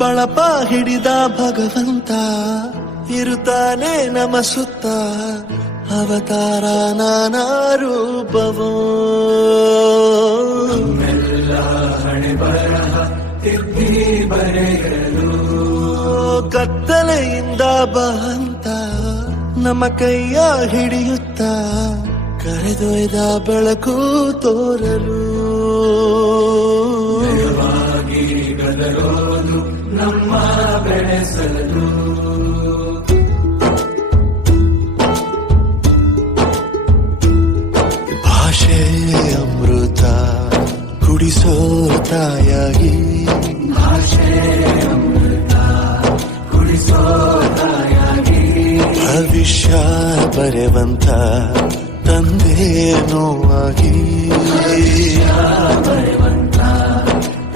ಬಳಪ ಹಿಡಿದ ಭಗವಂತ ಇರುತ್ತಾನೆ ನಮ ಸುತ್ತ ಅವತಾರ ನಾನಾ ರೂಪವೋ ಹಣೆ ಬರಹ ತಿದ್ದಿ ಬರೆಯಲು ಕತ್ತಲೆಯಿಂದ ಬಹಂತ ನಮ್ಮ ಕೈಯ ಹಿಡಿಯುತ್ತ ಕರೆದೊಯ್ದ ಬೆಳಕು ತೋರಲು ಗದರೋದು ನಮ್ಮ ಬೆಳೆಸಲು ಭಾಷೆ ಅಮೃತ ಕುಡಿಸೋ ತಾಯಾಗಿ ಭಾಷೆ ಅಮೃತ ಕುಡಿಸೋ ತಾಯಾಗಿ ಭವಿಷ್ಯ ಬರೆವಂತ ತಂದೇನೋ ಆಗಿ ಬರೆವಂತ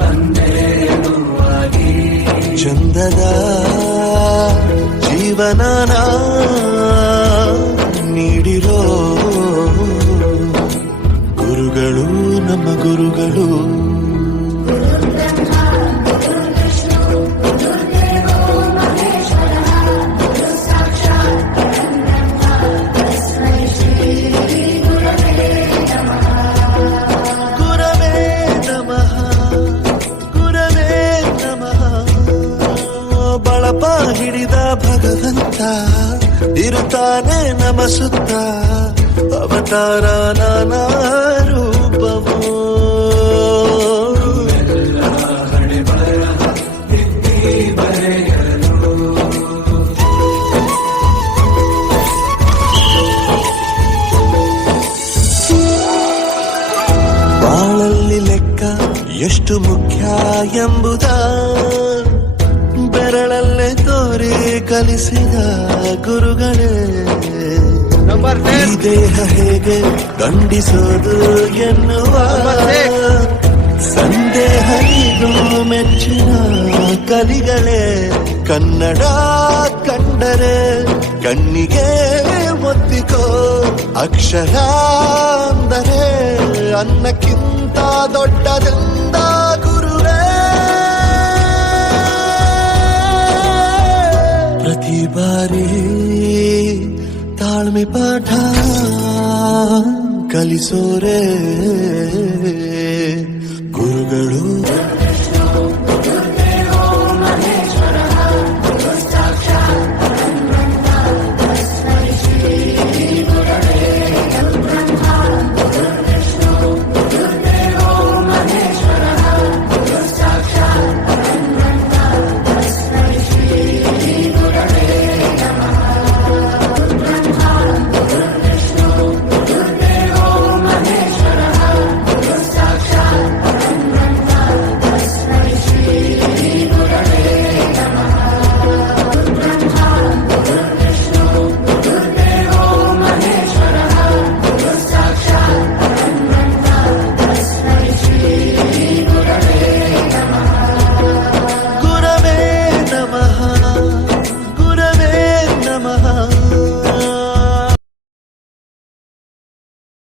ತಂದೇನೂ ಆಗಿ ಚಂದದ ಜೀವನನ ನೀಡಿರೋ ಗುರುಗಳು ನಮ್ಮ ಗುರುಗಳು ಬಳಪ ಹಿಡಿದ ಭಗವಂತ ಇರುತ್ತಾನೆ ನಮ ಸುತ್ತ ಅವತಾರ ನಾನಾ ರೂಪವೋ ಹಣೆ ಬರಹ ತಿದ್ದಿ ಬರೆಯಲು ಬಾಳಲ್ಲಿ ಲೆಕ್ಕ ಎಷ್ಟು ಮುಖ್ಯ ಎಂಬುದ ಬೆರಳಲ್ಲೇ ತೋರಿ ಕಲಿಸಿದ ಗುರುಗಳೇ ಈ ದೇಹ ಹೇಗೆ ದಂಡಿಸೋದು ಎನ್ನುವ ಸಂದೇಹ ಇದು ಮೆಚ್ಚಿನ ಕಲಿಗಳೇ ಕನ್ನಡ ಕಂಡರೆ ಕಣ್ಣಿಗೆ ಒತ್ತಿಕೋ ಅಕ್ಷರ ಅಂದರೆ ಅನ್ನಕ್ಕಿಂತ ದೊಡ್ಡದೆಂದ ಗುರುವೇ ಪ್ರತಿ ಬಾರಿ ತಾಳ್ಮೆ ಪಾಠ ಕಲಿಸೋರೆ